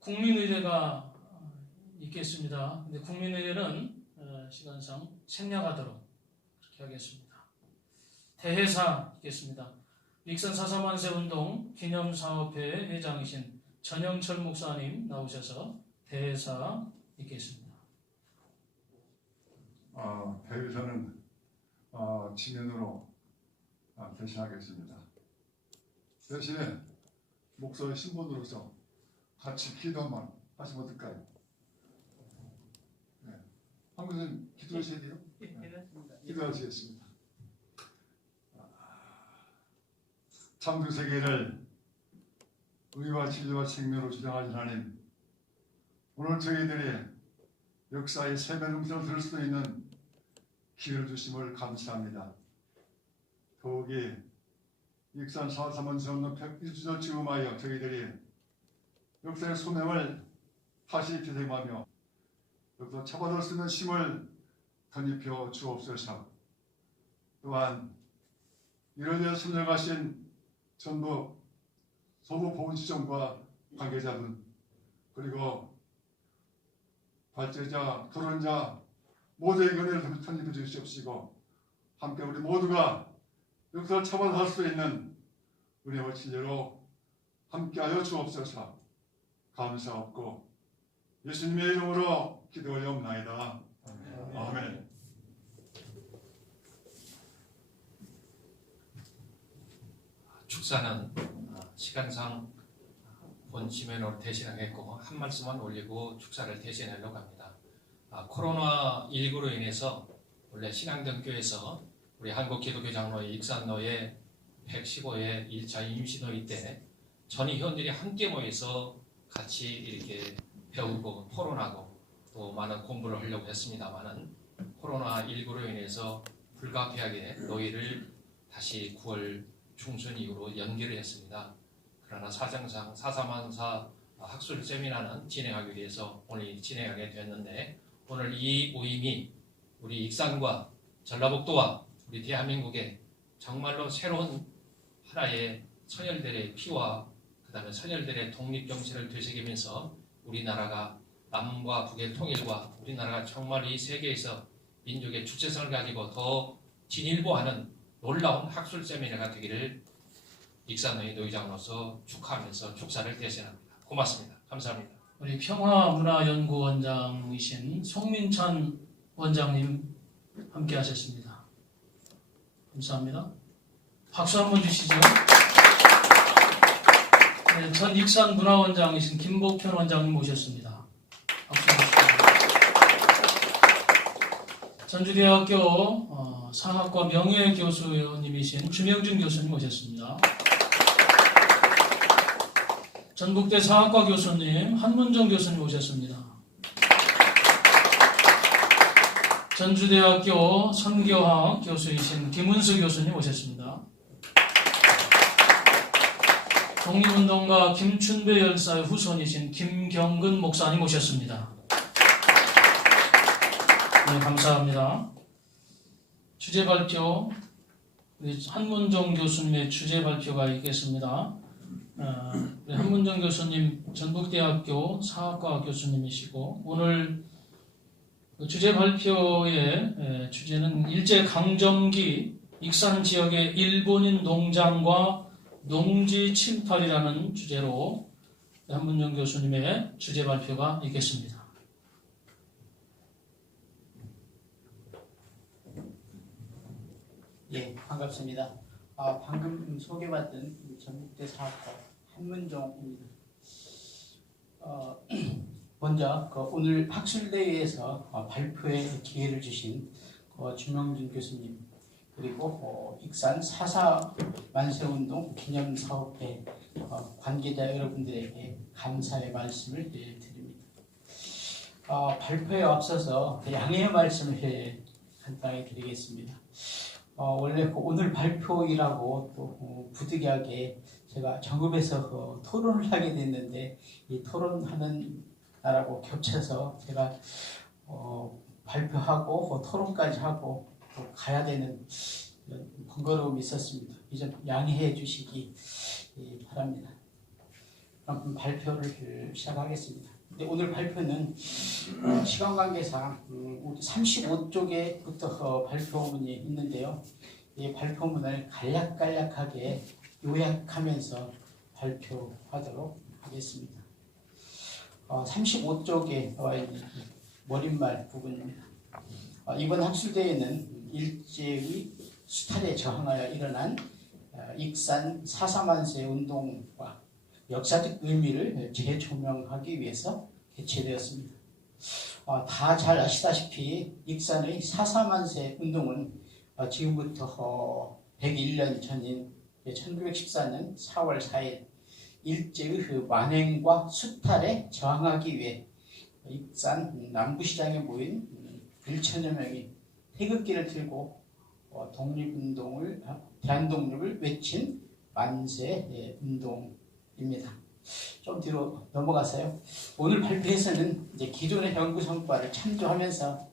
국민의례가 있겠습니다. 근데 국민의례는 시간상 생략하도록 그렇게 하겠습니다. 대회사 있겠습니다. 익산 4.3만세 운동 기념사업회 회장이신 전영철 목사님 나오셔서 대회사 있겠습니다. 대회사는 지면으로 대신하겠습니다. 대신에 목사의 신분으로서 같이 기도만 하시면 어떨까요? 네. 한 분은 기도하셔야 돼요? 네. 기도하시겠습니다. 창조 세계를 의와 진리와 생명으로 주장하신 하나님, 오늘 저희들이 역사의 세변 음성을 들을 수 있는 기회를 주심을 감사합니다. 더욱이 익산 4.3만세 운동 101주년을 기념하여 저희들이 역사의 소명을 다시 되새김하며 여기서 잡아들 수 있는 힘을 덧입혀 주옵소서. 또한 이를 위해 선정하신 전북 소부 보훈지정과 관계자분, 그리고 발제자, 토론자 모두의 은혜를 덧입혀 주시옵시고, 함께 우리 모두가 역사를 참아할 수 있는 은혜와 진리로 함께하여 주옵소서. 감사없고 예수님의 이름으로 기도하옵나이다. 아멘. 축사는 시간상 본지면으로 대신하겠고 한 말씀만 올리고 축사를 대신하려고 합니다. 코로나19로 인해서 원래 신앙등교에서 우리 한국기독교장로회 익산로회 115회 1차 임시노회 때 전의회원들이 함께 모여서 같이 이렇게 배우고 토론하고 또 많은 공부를 하려고 했습니다만은 코로나19로 인해서 불가피하게 노회를 다시 9월 중순 이후로 연기를 했습니다. 그러나 사정상 4.3만사 학술 세미나는 진행하기 위해서 오늘 진행하게 됐는데, 오늘 이 모임이 우리 익산과 전라북도와 우리 대한민국의 정말로 새로운 하나의 선열들의 피와 그 다음에 선열들의 독립정신을 되새기면서 우리나라가 남과 북의 통일과 우리나라가 정말 이 세계에서 민족의 주체성을 가지고 더 진일보하는 놀라운 학술 세미나가 되기를 익산의 노회장으로서 축하하면서 축사를 대신합니다. 고맙습니다. 감사합니다. 우리 평화문화연구원장이신 송민찬 원장님 함께 하셨습니다. 감사합니다. 박수 한번 주시죠. 네, 전 익산 문화원장이신 김복현 원장님 모셨습니다. 박수 주시죠. 전주대학교 상학과 명예교수님이신 주명준 교수님 모셨습니다. 전북대 사학과 교수님 한문정 교수님 모셨습니다. 전주대학교 선교학 교수이신 김은수 교수님 모셨습니다. 독립운동가 김춘배 열사의 후손이신 김경근 목사님 모셨습니다. 네, 감사합니다. 주제 발표, 우리 한문정 교수님의 주제 발표가 있겠습니다. 우리 한문정 교수님 전북대학교 사학과 교수님이시고, 오늘 주제 발표의 주제는 일제강점기 익산 지역의 일본인 농장과 농지 침탈이라는 주제로 한문정 교수님의 주제 발표가 있겠습니다. 예, 반갑습니다. 방금 소개받은 전북대 사학과 한문정입니다. 먼저 오늘 학술대회에서 발표의 기회를 주신 주명준 교수님, 그리고 익산 4.3만세운동 기념사업회 관계자 여러분들에게 감사의 말씀을 드립니다. 발표에 앞서서 양해의 말씀을 간단히 드리겠습니다. 원래 오늘 발표이라고 또 부득이하게 제가 정읍에서 토론을 하게 됐는데, 이 토론하는 날하고 겹쳐서 제가 발표하고 토론까지 하고 또 가야 되는 번거로움이 있었습니다. 이 점 양해해 주시기 바랍니다. 그럼 발표를 시작하겠습니다. 근데 오늘 발표는 시간 관계상 우리 35쪽에부터 발표문이 있는데요. 이 발표문을 간략간략하게 요약하면서 발표하도록 하겠습니다. 35쪽에 나와 있는 머릿말 부분입니다. 이번 학술대회는 일제의 수탈에 저항하여 일어난 익산 4.3만세 운동과 역사적 의미를 재조명하기 위해서 개최되었습니다. 다 잘 아시다시피 익산의 4.3만세 운동은 지금부터 101년 전인 1914년 4월 4일 일제의 그 만행과 수탈에 저항하기 위해 익산 남부시장에 모인 1천여 명이 태극기를 들고 대한독립을 외친 만세 운동입니다. 좀 뒤로 넘어가서요. 오늘 발표에서는 이제 기존의 연구 성과를 참조하면서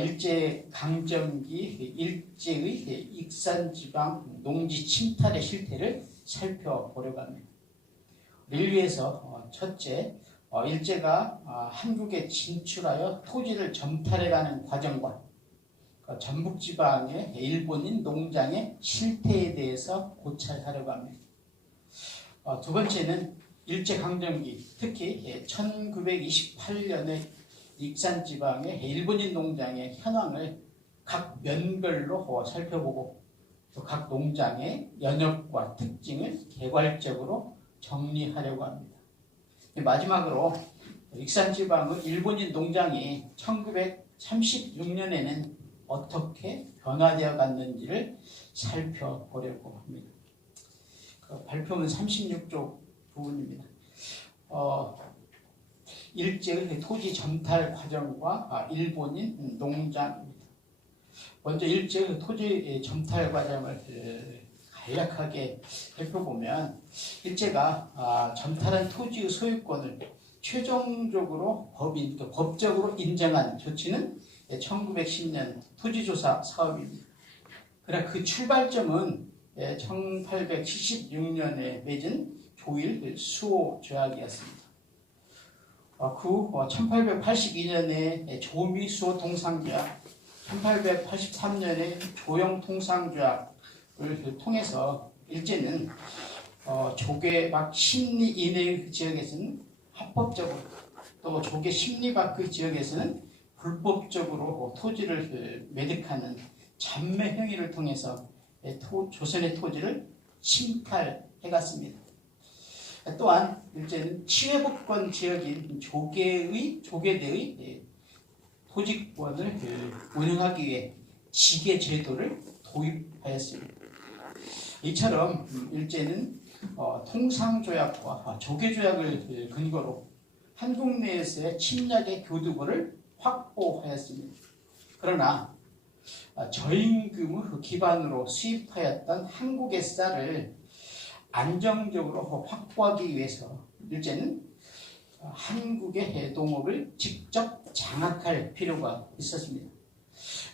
일제 강점기 일제의 익산지방 농지 침탈의 실태를 살펴보려고 합니다. 이를 위해서 첫째, 일제가 한국에 진출하여 토지를 점탈해가는 과정과 전북지방의 일본인 농장의 실태에 대해서 고찰하려고 합니다. 두 번째는 일제강점기, 특히 1928년에 익산지방의 일본인 농장의 현황을 각 면별로 살펴보고 또 각 농장의 연역과 특징을 개괄적으로 정리하려고 합니다. 마지막으로 익산지방의 일본인 농장이 1936년에는 어떻게 변화되어 갔는지를 살펴보려고 합니다. 발표문 36쪽 부분입니다. 일제의 토지 점탈 과정과 일본인 농장입니다. 먼저 일제의 토지 점탈 과정을 간략하게 살펴보면 일제가 점탈한 토지의 소유권을 최종적으로 법적으로 인정한 조치는 1910년 토지조사 사업입니다. 그러나 그 출발점은 1876년에 맺은 조일 수호 조약이었습니다. 그 후 1882년에 조미 수호 통상조약, 1883년에 조영 통상조약을 통해서 일제는 조개 밖 10리 이내의 지역에서는 합법적으로 또 조개 10리 밖의 지역에서는 불법적으로 토지를 매득하는 잠매 행위를 통해서 조선의 토지를 침탈해갔습니다. 또한 일제는 치외법권 지역인 조계대의 토지권을 운영하기 위해 지계 제도를 도입하였습니다. 이처럼 일제는 통상조약과 조계조약을 근거로 한국 내에서의 침략의 교두보를 확보하였습니다. 그러나 저임금의 기반으로 수입하였던 한국의 쌀을 안정적으로 확보하기 위해서 일제는 한국의 농업을 직접 장악할 필요가 있었습니다.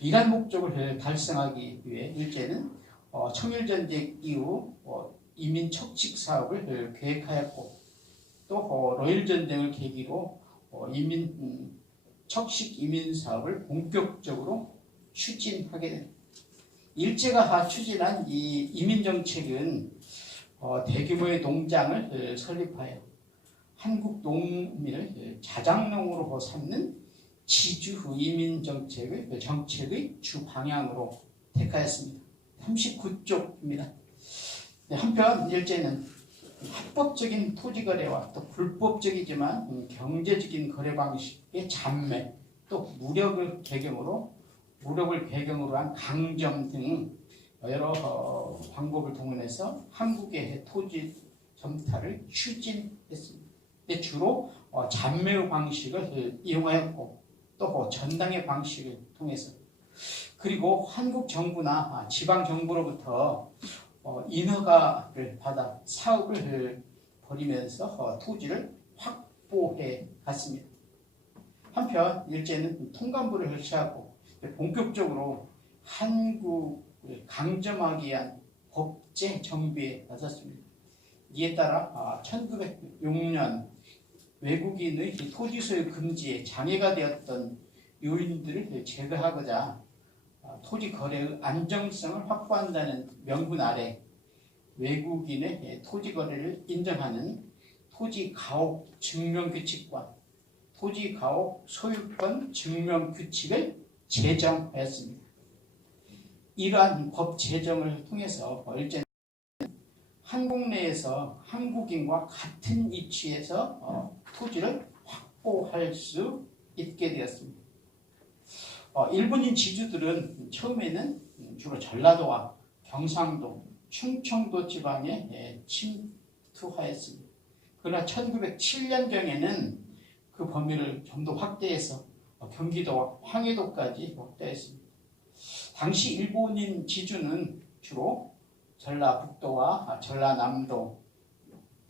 이러한 목적을 달성하기 위해 일제는 청일전쟁 이후 이민 척식 사업을 계획하였고 또 러일전쟁을 계기로 척식 이민 사업을 본격적으로 추진하게 됩니다. 일제가 추진한 이 이민 정책은 대규모의 농장을 설립하여 한국 농민을 자장농으로 삼는 지주 이민 정책의 주 방향으로 택하였습니다. 39쪽입니다. 한편 일제는 합법적인 토지 거래와 또 불법적이지만 경제적인 거래 방식의 잠매, 또 무력을 배경으로 한 강점 등 여러 방법을 동원해서 한국의 토지 점탈을 추진했습니다. 주로 잠매의 방식을 이용하였고 또 전당의 방식을 통해서 그리고 한국 정부나 지방 정부로부터 인허가를 받아 사업을 벌이면서 토지를 확보해 갔습니다. 한편 일제는 통감부를 설치하고 본격적으로 한국을 강점하기 위한 법제 정비에 나섰습니다. 이에 따라 1906년 외국인의 토지 소유 금지에 장애가 되었던 요인들을 제거하고자 토지 거래의 안정성을 확보한다는 명분 아래 외국인의 토지 거래를 인정하는 토지 가옥 증명 규칙과 토지 가옥 소유권 증명 규칙을 제정하였습니다. 이러한 법 제정을 통해서 일제는 한국 내에서 한국인과 같은 위치에서 토지를 확보할 수 있게 되었습니다. 일본인 지주들은 처음에는 주로 전라도와 경상도, 충청도 지방에 침투하였습니다. 그러나 1907년경에는 그 범위를 좀 더 확대해서 경기도와 황해도까지 확대했습니다. 당시 일본인 지주는 주로 전라북도와 전라남도,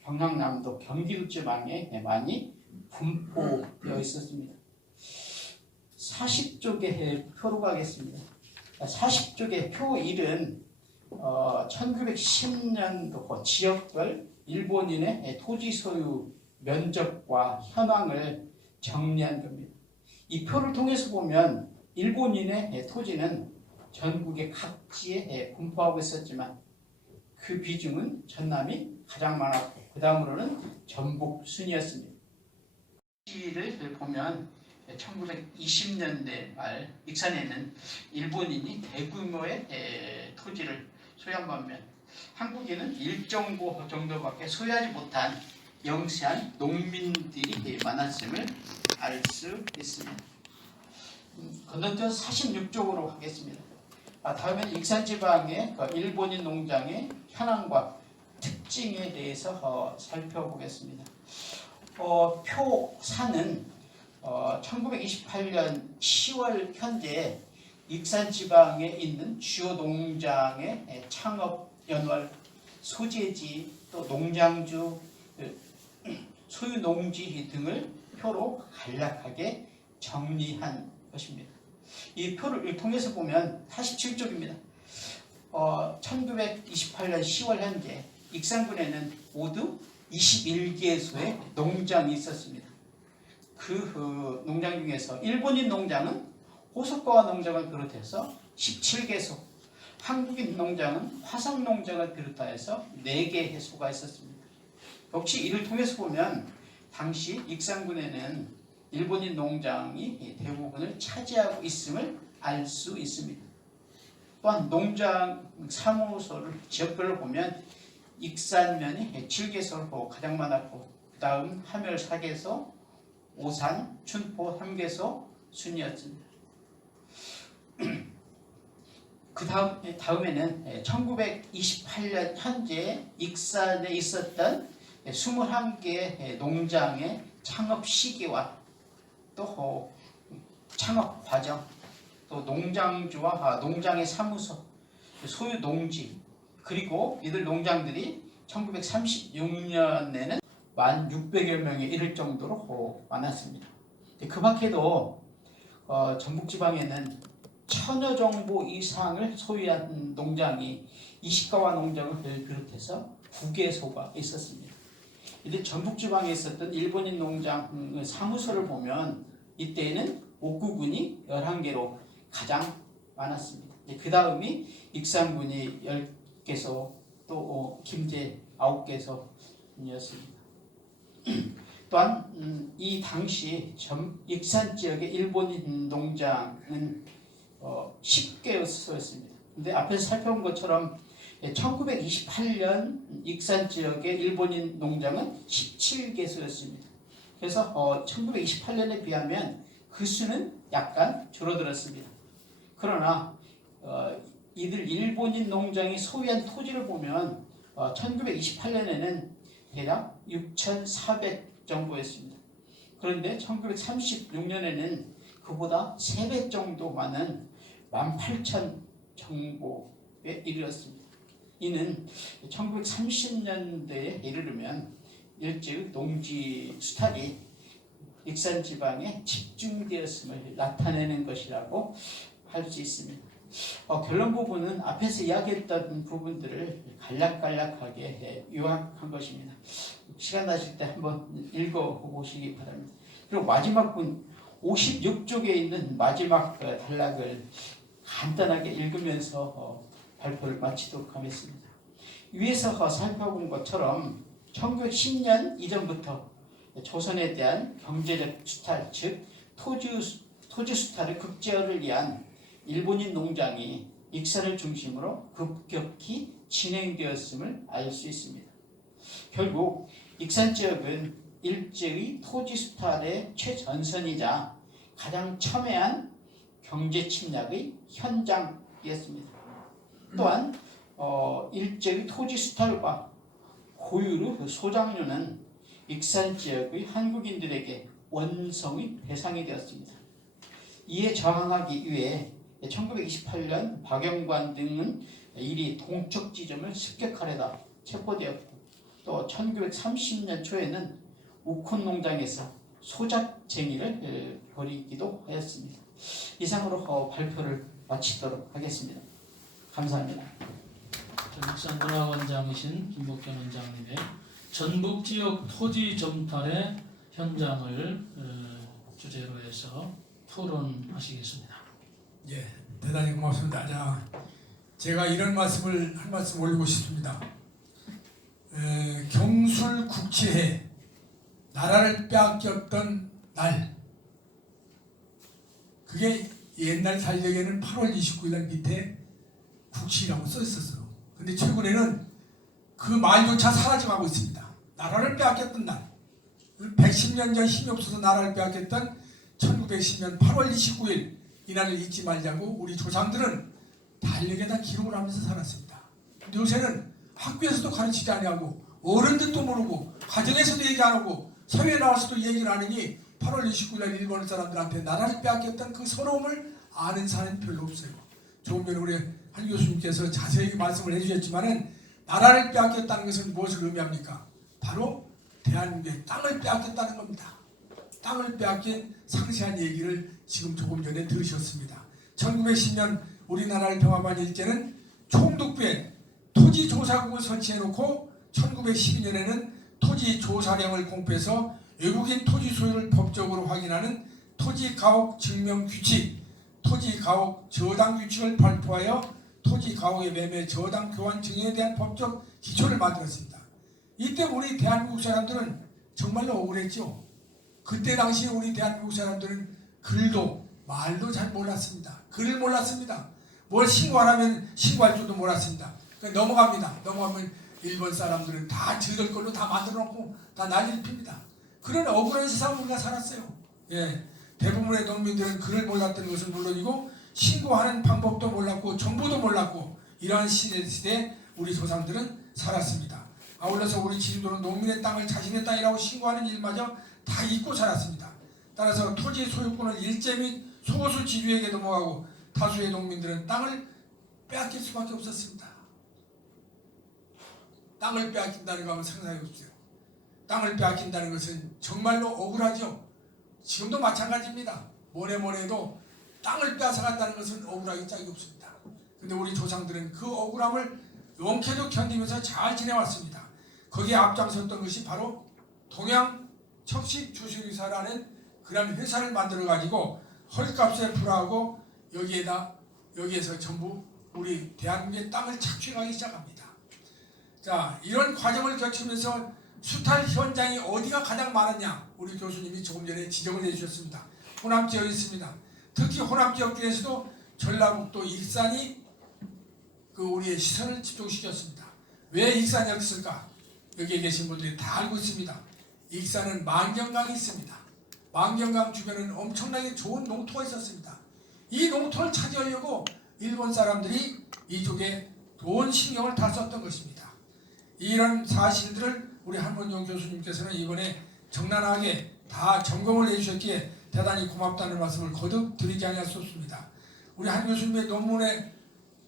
경상남도, 경기도 지방에 많이 분포되어 있었습니다. 40쪽의 표로 가겠습니다. 40쪽의 표 1은 1910년도 지역별 일본인의 토지 소유 면적과 현황을 정리한 겁니다. 이 표를 통해서 보면 일본인의 토지는 전국의 각지에 분포하고 있었지만 그 비중은 전남이 가장 많았고 그 다음으로는 전북 순이었습니다. 시를 보면 1920년대 말 익산에는 일본인이 대규모의 토지를 소유한 반면 한국인은 일정부 정도밖에 소유하지 못한 영세한 농민들이 많았음을 알 수 있습니다. 건너뛰어서 46쪽으로 가겠습니다. 다음에는 익산지방의 일본인 농장의 현황과 특징에 대해서 살펴보겠습니다. 표 4는 1928년 10월 현재 익산지방에 있는 주요 농장의 창업 연월, 소재지, 또 농장주, 소유 농지 등을 표로 간략하게 정리한 것입니다. 이 표를 통해서 보면 47쪽입니다. 1928년 10월 현재 익산군에는 모두 21개소의 농장이 있었습니다. 그 농장 중에서 일본인 농장은 호소카와 농장을 비롯해서 17개소, 한국인 농장은 화성 농장을 비롯하여서 4개 해소가 있었습니다. 역시 이를 통해서 보면 당시 익산군에는 일본인 농장이 대부분을 차지하고 있음을 알 수 있습니다. 또한 농장 사무소를 지역별로 보면 익산면이 7개소로 가장 많았고 그 다음 함열 4개소, 오산, 춘포 3개소 순이었습니다. 그 다음에는 1928년 현재 익산에 있었던 21개의 농장의 창업 시기와 또 창업 과정, 또 농장주와 농장의 사무소, 소유 농지, 그리고 이들 농장들이 1936년에는 1,600여 명에 이를 정도로 많았습니다. 그 밖에도 전북지방에는 1,000여 정보 이상을 소유한 농장이 이시카와 농장을 비롯해서 9개소가 있었습니다. 이때 전북지방에 있었던 일본인 농장 사무소를 보면 이때에는 옥구군이 11개로 가장 많았습니다. 그 다음이 익산군이 10개소, 또 김제 9개소이었습니다. 또한 이 당시 익산 지역의 일본인 농장은 10개소였습니다. 근데 앞에서 살펴본 것처럼 1928년 익산 지역의 일본인 농장은 17개소였습니다. 그래서 1928년에 비하면 그 수는 약간 줄어들었습니다. 그러나 이들 일본인 농장이 소유한 토지를 보면 1928년에는 대략 6,400 정도였습니다. 그런데 1936년에는 그보다 3배 정도 많은 18,000 정도에 이르렀습니다. 이는 1930년대에 이르르면 일찍 농지 수탈이 익산 지방에 집중되었음을 나타내는 것이라고 할 수 있습니다. 결론 부분은 앞에서 이야기했던 부분들을 간략간략하게 요약한 것입니다. 시간 나실 때 한번 읽어보시기 바랍니다. 그리고 마지막 분 56쪽에 있는 마지막 단락을 간단하게 읽으면서 발표를 마치도록 하겠습니다. 위에서 살펴본 것처럼 1910년 이전부터 조선에 대한 경제적 수탈, 즉 토지 수탈을 극제화를 위한 일본인 농장이 익산을 중심으로 급격히 진행되었음을 알 수 있습니다. 결국 익산 지역은 일제의 토지 수탈의 최전선이자 가장 첨예한 경제 침략의 현장이었습니다. 또한 일제의 토지 수탈과 고유의 소장료는 익산 지역의 한국인들에게 원성의 대상이 되었습니다. 이에 저항하기 위해 1928년 박영관 등은 이리 동쪽 지점을 습격하려다 체포되었고, 또 1930년 초에는 우콘 농장에서 소작쟁이를 벌이기도 하였습니다. 이상으로 발표를 마치도록 하겠습니다. 감사합니다. 익산 문화원장이신 김복현 원장님의 전북 지역 토지 점탈의 현장을 주제로 해서 토론하시겠습니다. 예, 대단히 고맙습니다. 자, 제가 이런 말씀을 한 말씀 올리고 싶습니다. 경술 국치해 나라를 빼앗겼던 날, 그게 옛날 달력에는 8월 29일 날 밑에 국치라고 써 있었어요. 근데 최근에는 그 말조차 사라져가고 있습니다. 나라를 빼앗겼던 날, 110년 전 힘이 없어서 나라를 빼앗겼던 1910년 8월 29일 이날을 잊지 말자고 우리 조상들은 달력에다 기록을 하면서 살았습니다. 근데 요새는 학교에서도 가르치지 않냐고, 어른들도 모르고, 가정에서도 얘기 안 하고, 사회에 나와서도 얘기를 안 하니 8월 29일 날 일본 사람들한테 나라를 빼앗겼던 그 서러움을 아는 사람은 별로 없어요. 조금 전에 우리 한 교수님께서 자세히 말씀을 해주셨지만은 나라를 빼앗겼다는 것은 무엇을 의미합니까? 바로 대한민국의 땅을 빼앗겼다는 겁니다. 땅을 빼앗긴 상세한 얘기를 지금 조금 전에 들으셨습니다. 1910년 우리나라를 병합한 일제는 총독부에 토지조사국을 설치해놓고 1912년에는 토지조사령을 공표해서 외국인 토지 소유를 법적으로 확인하는 토지가옥 증명규칙, 토지가옥 저당규칙을 발표하여 토지가옥의 매매 저당 교환 증여에 대한 법적 기초를 만들었습니다. 이때 우리 대한민국 사람들은 정말로 억울했죠. 그때 당시 우리 대한민국 사람들은 글도 말도 잘 몰랐습니다. 글을 몰랐습니다. 뭘 신고하라면 신고할 줄도 몰랐습니다. 넘어가면 일본 사람들은 다 즐길 걸로 다 만들어놓고 다 난리를 핍니다. 그런 억울한 세상 우리가 살았어요. 예, 대부분의 농민들은 글을 몰랐던 것은 물론이고 신고하는 방법도 몰랐고 정보도 몰랐고 이러한 시대에 우리 조상들은 살았습니다. 아울러서 우리 지도는 농민의 땅을 자신의 땅이라고 신고하는 일마저 다 잊고 살았습니다. 따라서 토지 소유권을 일제 및 소수 지주에게 넘어가고 다수의 농민들은 땅을 빼앗길 수밖에 없었습니다. 땅을 빼앗긴다는 거 한번 상상해 보세요. 땅을 빼앗긴다는 것은 정말로 억울하죠. 지금도 마찬가지입니다. 뭐래도 땅을 빼앗아간다는 것은 억울하기 짝이 없습니다. 근데 우리 조상들은 그 억울함을 용케도 견디면서 잘 지내왔습니다. 거기에 앞장섰던 것이 바로 동양척식주식회사라는 그런 회사를 만들어가지고 헐값에 불하고 여기에서 전부 우리 대한민국의 땅을 착취하기 시작합니다. 자, 이런 과정을 거치면서 수탈 현장이 어디가 가장 많았냐? 우리 교수님이 조금 전에 지적을 해주셨습니다. 호남 지역이 있습니다. 특히 호남 지역 중에서도 전라북도 익산이 우리의 시선을 집중시켰습니다. 왜 익산이었을까? 여기에 계신 분들이 다 알고 있습니다. 익산은 만경강이 있습니다. 만경강 주변에는 엄청나게 좋은 농토가 있었습니다. 이 농토를 차지하려고 일본 사람들이 이쪽에 돈 신경을 다 썼던 것입니다. 이런 사실들을 우리 한문용 교수님께서는 이번에 적나라하게 다 점검을 해주셨기에 대단히 고맙다는 말씀을 거듭 드리지 않을 수 없습니다. 우리 한 교수님의 논문을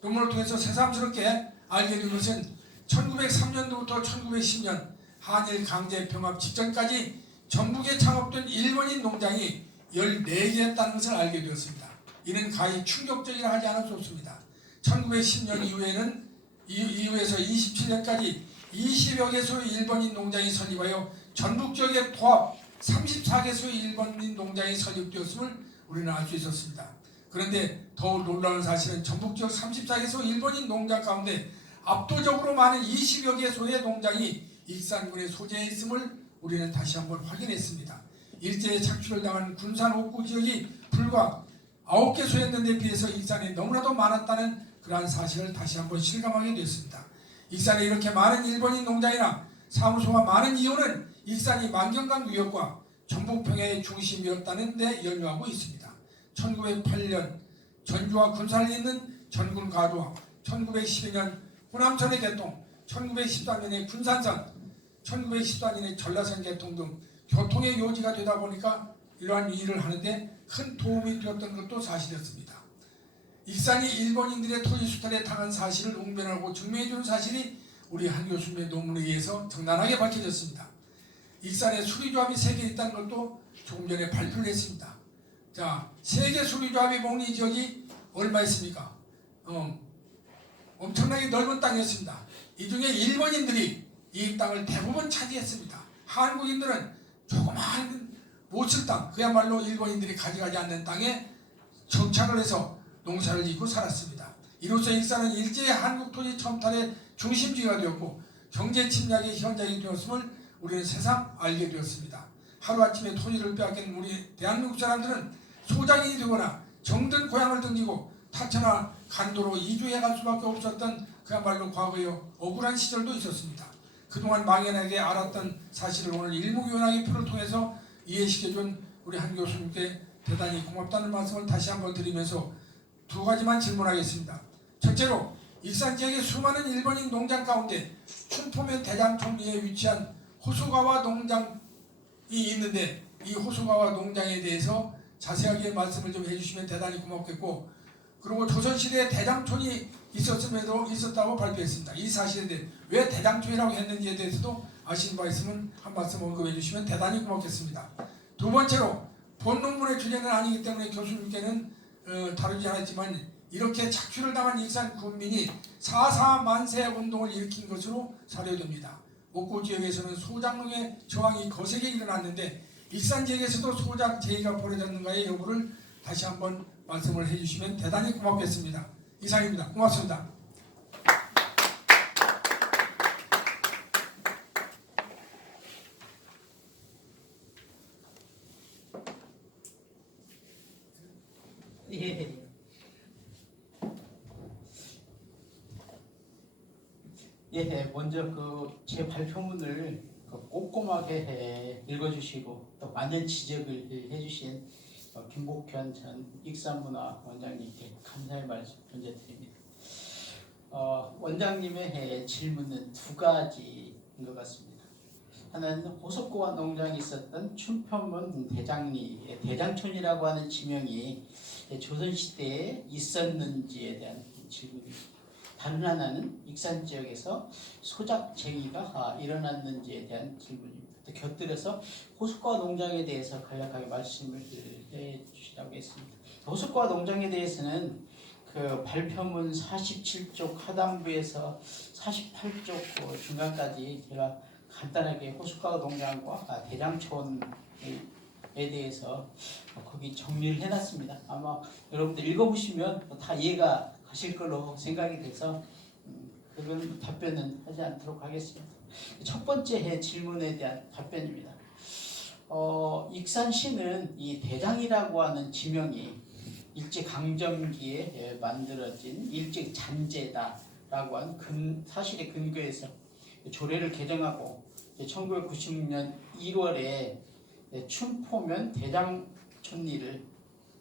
통해서 새삼스럽게 알게 된 것은 1903년도부터 1910년 한일 강제 병합 직전까지 전북에 창업된 일본인 농장이 14개였다는 것을 알게 되었습니다. 이는 가히 충격적이라 하지 않을 수 없습니다. 1910년 이후에서 27년까지 20여 개소의 일본인 농장이 설립하여 전국 지역에 도합 34개소의 일본인 농장이 설립되었음을 우리는 알 수 있었습니다. 그런데 더욱 놀라운 사실은 전국 지역 34개소 일본인 농장 가운데 압도적으로 많은 20여 개소의 농장이 익산군에 소재해 있음을 우리는 다시 한번 확인했습니다. 일제에 착취를 당한 군산 옥구 지역이 불과 9개소였는데 비해서 익산에 너무나도 많았다는 그러한 사실을 다시 한번 실감하게 되었습니다. 익산에 이렇게 많은 일본인 농장이나 사무소가 많은 이유는 익산이 만경강 유역과 전북평야의 중심이었다는 데 연유하고 있습니다. 1908년 전주와 군산을 잇는 전군 가도와 1912년 호남선의 개통, 1914년에 군산선, 1914년에 전라선 개통 등 교통의 요지가 되다 보니까 이러한 일을 하는데 큰 도움이 되었던 것도 사실이었습니다. 익산이 일본인들의 토지 수탈에 당한 사실을 웅변하고 증명해주는 사실이 우리 한 교수님의 논문에 의해서 적나라하게 밝혀졌습니다. 익산에 수리조합이 3개 있다는 것도 조금 전에 발표를 했습니다. 자, 세계 수리조합이 복리 지역이 얼마 있습니까? 엄청나게 넓은 땅이었습니다. 이 중에 일본인들이 이 땅을 대부분 차지했습니다. 한국인들은 조그마한 못쓸 땅, 그야말로 일본인들이 가져가지 않는 땅에 정착을 해서 농사를 짓고 살았습니다. 이로써 익산은 일제의 한국 토지 첨탈의 중심지가 되었고 경제 침략의 현장이 되었음을 우리는 새삼 알게 되었습니다. 하루아침에 토지를 빼앗긴 우리 대한민국 사람들은 소장인이 되거나 정든 고향을 등지고 타처나 간도로 이주해 갈 수밖에 없었던 그야말로 과거의 억울한 시절도 있었습니다. 그동안 막연하게 알았던 사실을 오늘 일목요연하게 표를 통해서 이해시켜준 우리 한 교수님께 대단히 고맙다는 말씀을 다시 한번 드리면서 2가지만 질문하겠습니다. 첫째로 익산 지역의 수많은 일본인 농장 가운데 춘포면 대장촌리에 위치한 호수가와 농장이 있는데 이 호수가와 농장에 대해서 자세하게 말씀을 좀 해주시면 대단히 고맙겠고, 그리고 조선시대에 대장촌이 있었다고 발표했습니다. 이 사실에 대해 왜 대장촌이라고 했는지에 대해서도 아시는 바 있으면 한 말씀 언급해 주시면 대단히 고맙겠습니다. 2번째로 본 논문의 주제는 아니기 때문에 교수님께는 다루지 않았지만 이렇게 착취를 당한 익산 군민이 4.4 만세 운동을 일으킨 것으로 사료됩니다. 옥구 지역에서는 소장농의 저항이 거세게 일어났는데 익산 지역에서도 소작 제의가 벌어졌는가의 여부를 다시 한번 말씀을 해주시면 대단히 고맙겠습니다. 이상입니다. 고맙습니다. 먼저 제 발표문을 꼼꼼하게 읽어주시고 또 많은 지적을 해주신 김복현 전 익산문화원장님께 감사의 말씀 먼저 드립니다. 원장님의 질문은 2가지인 것 같습니다. 하나는 호석고와 농장이 있었던 춘평문 대장촌이라고 하는 지명이 조선시대에 있었는지에 대한 질문입니다. 다른 하나는 익산 지역에서 소작쟁이가 일어났는지에 대한 질문입니다. 곁들여서 호숫가 농장에 대해서 간략하게 말씀을 해주시라고 했습니다. 호숫가 농장에 대해서는 발표문 47쪽 하단부에서 48쪽 중간까지 제가 간단하게 호숫가 농장과 대장촌에 대해서 거기 정리를 해놨습니다. 아마 여러분들 읽어보시면 다 이해가 가실 걸로 생각이 돼서 그건 답변은 하지 않도록 하겠습니다. 첫 번째 질문에 대한 답변입니다. 익산시는 이 대장이라고 하는 지명이 일제강점기에 만들어진 일제 잔재다라고 하는 사실에 근거해서 조례를 개정하고 1996년 1월에 춘포면 대장촌리를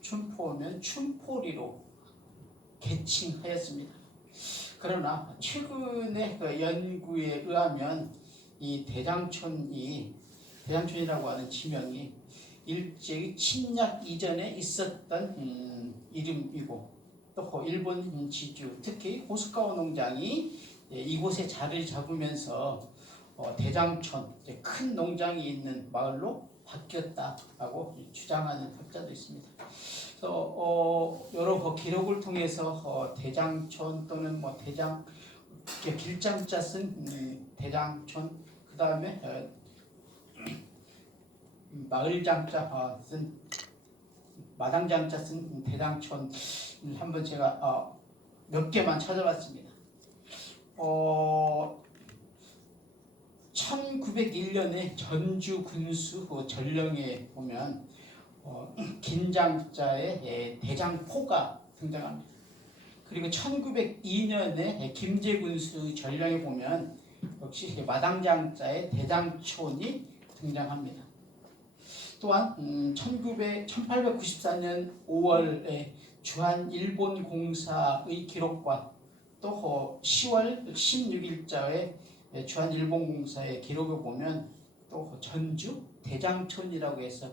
춘포면 춘포리로 개칭하였습니다. 그러나 최근의 연구에 의하면 이 대장촌이라고 하는 지명이 일제의 침략 이전에 있었던 이름이고 또 일본 지주 특히 호숫가와 농장이 이곳에 자리를 잡으면서 대장촌 큰 농장이 있는 마을로 바뀌었다라고 주장하는 학자도 있습니다. 그래서 여러 기록을 통해서 대장촌 또는 뭐 대장 길장자 쓴 대장촌, 그 다음에 마을장자 쓴 마당장자 쓴 대장촌 한번 제가 몇 개만 찾아봤습니다. 1901년에 전주 군수 전령에 보면 긴장자의 대장포가 등장합니다. 그리고 1902년에 김제군수 전령에 보면 역시 마당장자의 대장촌이 등장합니다. 또한 1894년 5월에 주한일본공사의 기록과 또 10월 16일자의 주한일본공사의 기록을 보면 또 전주 대장촌이라고 해서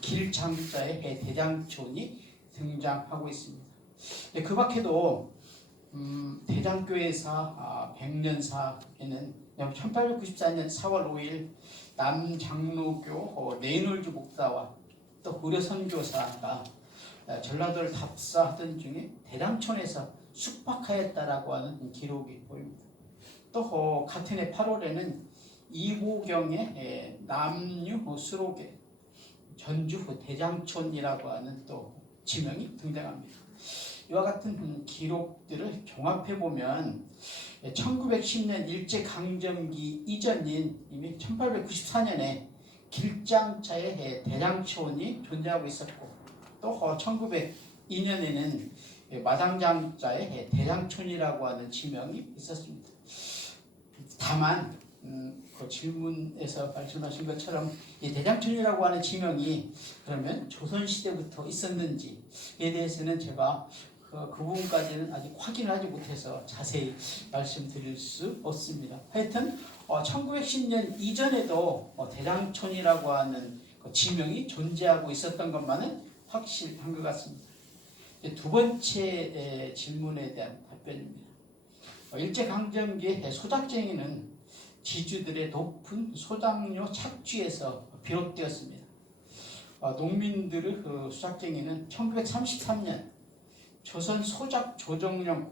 길장자의 대장촌이 등장하고 있습니다. 그 밖에도 대장교회사 백년사에는 1894년 4월 5일 남장로교 네놀주 목사와 또 의료선교사가 전라도를 답사하던 중에 대장촌에서 숙박하였다라고 하는 기록이 보입니다. 또 같은 해 8월에는 이호경의 남유 수록에 전주 대장촌이라고 하는 또 지명이 등장합니다. 이와 같은 기록들을 종합해 보면 1910년 일제강점기 이전인 이미 1894년에 길장자의 대장촌이 존재하고 있었고 또 1902년에는 마당장자의 대장촌이라고 하는 지명이 있었습니다. 다만 그 질문에서 말씀하신 것처럼 이 대장촌이라고 하는 지명이 그러면 조선시대부터 있었는지에 대해서는 제가 그 부분까지는 아직 확인을 하지 못해서 자세히 말씀드릴 수 없습니다. 하여튼 1910년 이전에도 대장촌이라고 하는 그 지명이 존재하고 있었던 것만은 확실한 것 같습니다. 두 번째 질문에 대한 답변입니다. 일제강점기의 소작쟁이는 지주들의 높은 소작료 착취에서 비롯되었습니다. 농민들의 그 소작쟁이는 1933년 조선 소작 조정령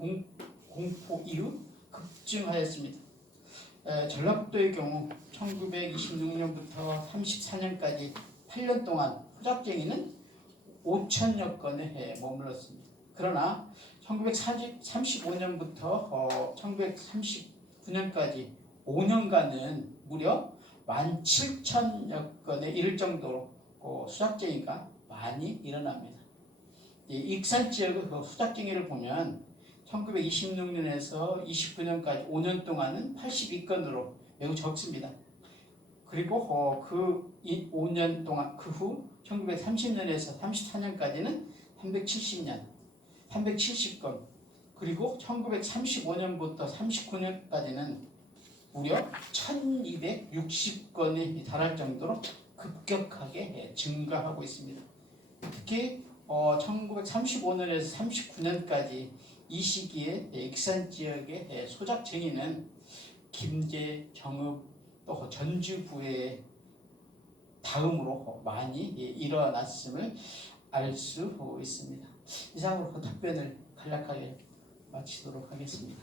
공포 이후 급증하였습니다. 전라도의 경우 1926년부터 34년까지 8년 동안 소작쟁이는 5천여 건에 머물렀습니다. 그러나 1935년부터 1939년까지 5년간은 무려 17,000여 건에 이를 정도로 수작쟁이가 많이 일어납니다. 익산 지역의 수작쟁이를 보면 1926년에서 29년까지 5년 동안은 82건으로 매우 적습니다. 그리고 그 5년 동안 그 후 1930년에서 34년까지는 370건, 그리고 1935년부터 39년까지는 무려 1260건에 달할 정도로 급격하게 증가하고 있습니다. 특히 1935년에서 39년까지 이 시기에 익산 지역의 소작쟁이는 김제, 정읍, 또 전주부에 다음으로 많이 일어났음을 알 수 있습니다. 이상으로 그 답변을 간략하게 마치도록 하겠습니다.